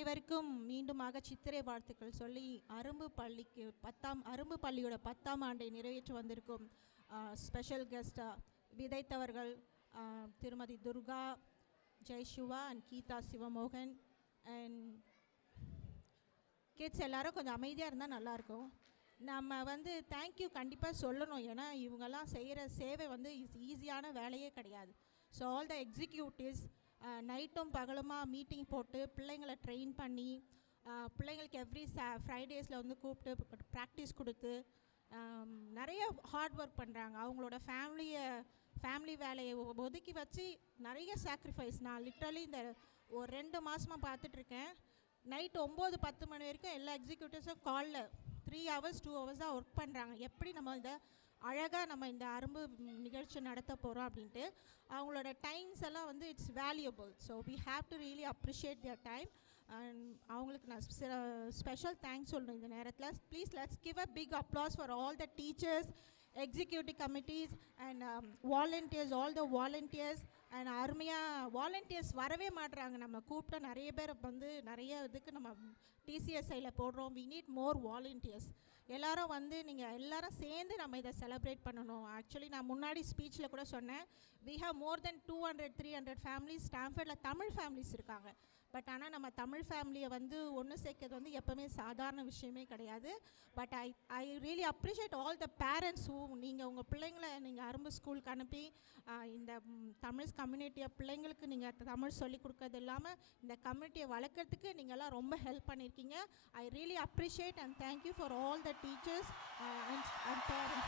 அனைவருக்கும் மீண்டுமாக சித்திரை வாழ்த்துக்கள் சொல்லி அரும்பு பள்ளியோட 10ஆம் ஆண்டை நிறைவேற்றி வந்திருக்கும் ஸ்பெஷல் கெஸ்ட்டாக விதைத்தவர்கள் திருமதி Durga Jaishiva and Geetha Sivamohan and kids எல்லோரும் கொஞ்சம் அமைதியாக இருந்தால் நல்லாயிருக்கும். நம்ம தேங்க்யூ கண்டிப்பாக சொல்லணும். ஏன்னா இவங்கெல்லாம் செய்கிற சேவை ஈஸியான வேலையே கிடையாது. ஸோ ஆல் த எக்ஸிக்யூட்டிவ்ஸ் நைட்டும் பகலுமா மீட்டிங் போட்டு பிள்ளைங்களை ட்ரெயின் பண்ணி பிள்ளைங்களுக்கு எவ்ரி ஃப்ரைடேஸில் கூப்பிட்டு ப்ராக்டிஸ் கொடுத்து நிறைய ஹார்ட் ஒர்க் பண்ணுறாங்க. அவங்களோட ஃபேமிலி வேலையை ஒதுக்கி வச்சு நிறைய சாக்ரிஃபைஸ். நான் லிட்ரலி இந்த ஒரு 2 மாதமாக பார்த்துட்ருக்கேன். நைட் 9-10 மணி வரைக்கும் எல்லா எக்ஸிக்யூட்டிவ்ஸும் காலில் 3 hours 2 hours தான் ஒர்க் பண்ணுறாங்க. எப்படி நம்ம அழகாக இந்த அரும்பு நிகழ்ச்சி நடத்த போகிறோம் அப்படின்ட்டு அவங்களோட டைம்ஸ் எல்லாம் it's valuable. So we have to really appreciate their time. And அவங்களுக்கு நான் ஸ்பெஷல் தேங்க்ஸ் சொல்லணும் இந்த நேரத்தில். Please let's give a big applause for all the teachers, executive committees and volunteers, all the volunteers. And அருமையாக volunteers வரவே மாட்டுறாங்க. நம்ம கூப்பிட்டா நிறைய பேர் நிறைய இதுக்கு நம்ம டிசிஎஸ்ஐயில் போடுறோம். We need more volunteers. எல்லோரும் நீங்கள் எல்லோரும் சேர்ந்து நம்ம இதை செலிப்ரேட் பண்ணணும். ஆக்சுவலி நான் முன்னாடி ஸ்பீச்சில் கூட சொன்னேன், we have more than 200-300 families ஸ்டாம்ஃபர்டில் தமிழ் ஃபேமிலிஸ் இருக்காங்க. பட் ஆனால் நம்ம தமிழ் ஃபேமிலியை ஒன்று சேர்க்கிறது எப்போவுமே சாதாரண விஷயமே கிடையாது. But I really appreciate all the parents who நீங்கள் உங்கள் பிள்ளைங்களை நீங்கள் அரும்பு ஸ்கூலுக்கு அனுப்பி இந்த தமிழ் கம்யூனிட்டியை பிள்ளைங்களுக்கு நீங்கள் தமிழ் சொல்லிக் கொடுக்கறது இல்லாமல் இந்த கம்யூனிட்டியை வளர்க்குறதுக்கு நீங்கள்லாம் ரொம்ப ஹெல்ப் பண்ணியிருக்கீங்க. I really appreciate and thank you for all the teachers and parents.